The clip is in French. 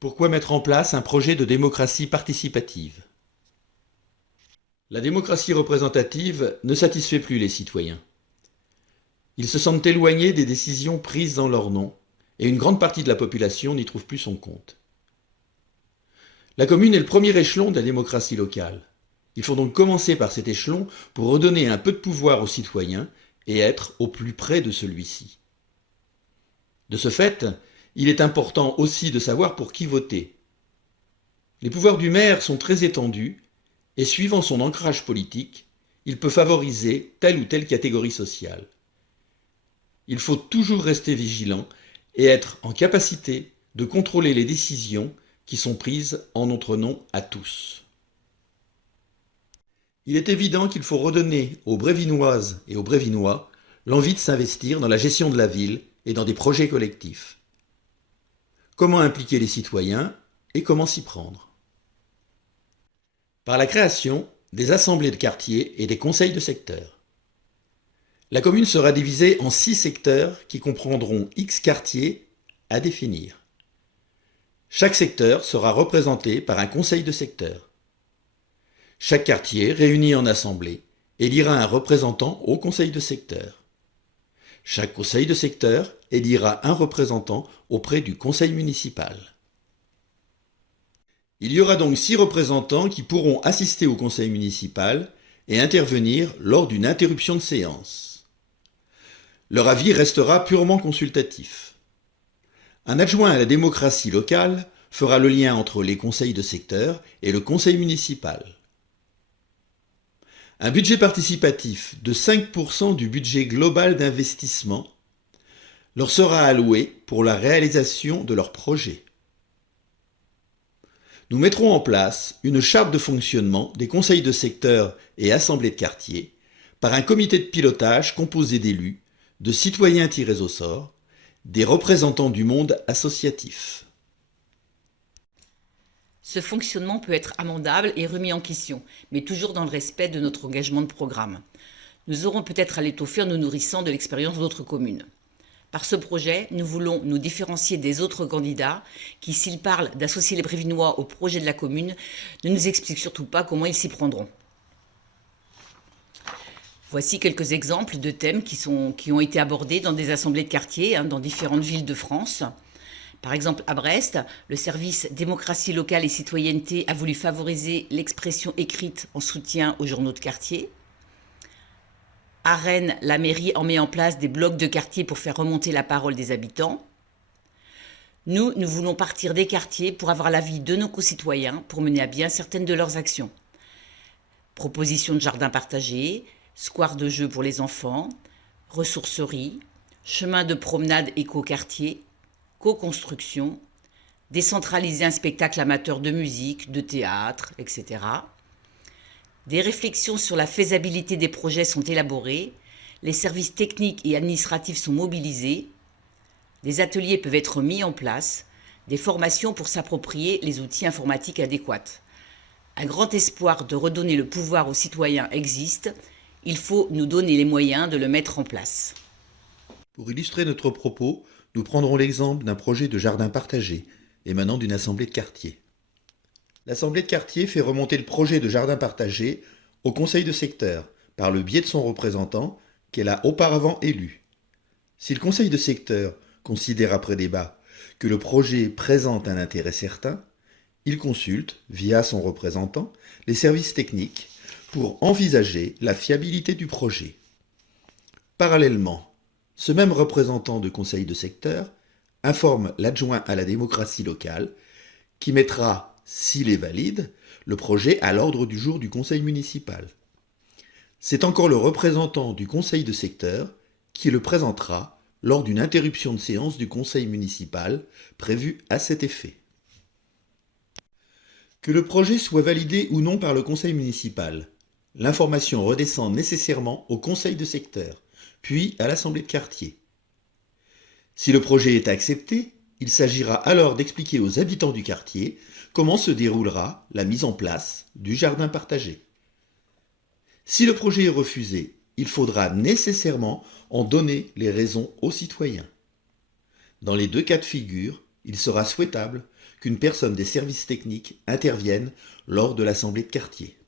Pourquoi mettre en place un projet de démocratie participative? La démocratie représentative ne satisfait plus les citoyens. Ils se sentent éloignés des décisions prises en leur nom, et une grande partie de la population n'y trouve plus son compte. La commune est le premier échelon de la démocratie locale. Il faut donc commencer par cet échelon pour redonner un peu de pouvoir aux citoyens et être au plus près de celui-ci. De ce fait, il est important aussi de savoir pour qui voter. Les pouvoirs du maire sont très étendus et suivant son ancrage politique, il peut favoriser telle ou telle catégorie sociale. Il faut toujours rester vigilant et être en capacité de contrôler les décisions qui sont prises en notre nom à tous. Il est évident qu'il faut redonner aux Brévinoises et aux Brévinois l'envie de s'investir dans la gestion de la ville et dans des projets collectifs. Comment impliquer les citoyens et comment s'y prendre? Par la création des assemblées de quartier et des conseils de secteur. La commune sera divisée en 6 secteurs qui comprendront X quartiers à définir. Chaque secteur sera représenté par un conseil de secteur. Chaque quartier, réuni en assemblée, élira un représentant au conseil de secteur. Chaque conseil de secteur élira un représentant auprès du conseil municipal. Il y aura donc 6 représentants qui pourront assister au conseil municipal et intervenir lors d'une interruption de séance. Leur avis restera purement consultatif. Un adjoint à la démocratie locale fera le lien entre les conseils de secteur et le conseil municipal. Un budget participatif de 5% du budget global d'investissement leur sera alloué pour la réalisation de leurs projets. Nous mettrons en place une charte de fonctionnement des conseils de secteur et assemblées de quartier par un comité de pilotage composé d'élus, de citoyens tirés au sort, des représentants du monde associatif. Ce fonctionnement peut être amendable et remis en question, mais toujours dans le respect de notre engagement de programme. Nous aurons peut-être à l'étoffer en nous nourrissant de l'expérience d'autres communes. Par ce projet, nous voulons nous différencier des autres candidats qui, s'ils parlent d'associer les Brévinois au projet de la commune, ne nous expliquent surtout pas comment ils s'y prendront. Voici quelques exemples de thèmes qui ont été abordés dans des assemblées de quartier dans différentes villes de France. Par exemple, à Brest, le service démocratie locale et citoyenneté a voulu favoriser l'expression écrite en soutien aux journaux de quartier. À Rennes, la mairie en met en place des blocs de quartier pour faire remonter la parole des habitants. Nous voulons partir des quartiers pour avoir l'avis de nos concitoyens pour mener à bien certaines de leurs actions. Proposition de jardins partagés, square de jeux pour les enfants, ressourcerie, chemin de promenade éco-quartier, co-construction, décentraliser un spectacle amateur de musique, de théâtre, etc. Des réflexions sur la faisabilité des projets sont élaborées, les services techniques et administratifs sont mobilisés, des ateliers peuvent être mis en place, des formations pour s'approprier les outils informatiques adéquats. Un grand espoir de redonner le pouvoir aux citoyens existe, il faut nous donner les moyens de le mettre en place. Pour illustrer notre propos, nous prendrons l'exemple d'un projet de jardin partagé émanant d'une assemblée de quartier. L'assemblée de quartier fait remonter le projet de jardin partagé au conseil de secteur par le biais de son représentant qu'elle a auparavant élu. Si le conseil de secteur considère après débat que le projet présente un intérêt certain, il consulte, via son représentant, les services techniques pour envisager la fiabilité du projet. Parallèlement, ce même représentant de conseil de secteur informe l'adjoint à la démocratie locale qui mettra, s'il est valide, le projet à l'ordre du jour du conseil municipal. C'est encore le représentant du conseil de secteur qui le présentera lors d'une interruption de séance du conseil municipal prévue à cet effet. Que le projet soit validé ou non par le conseil municipal, l'information redescend nécessairement au conseil de secteur, puis à l'assemblée de quartier. Si le projet est accepté, il s'agira alors d'expliquer aux habitants du quartier comment se déroulera la mise en place du jardin partagé. Si le projet est refusé, il faudra nécessairement en donner les raisons aux citoyens. Dans les 2 cas de figure, il sera souhaitable qu'une personne des services techniques intervienne lors de l'assemblée de quartier.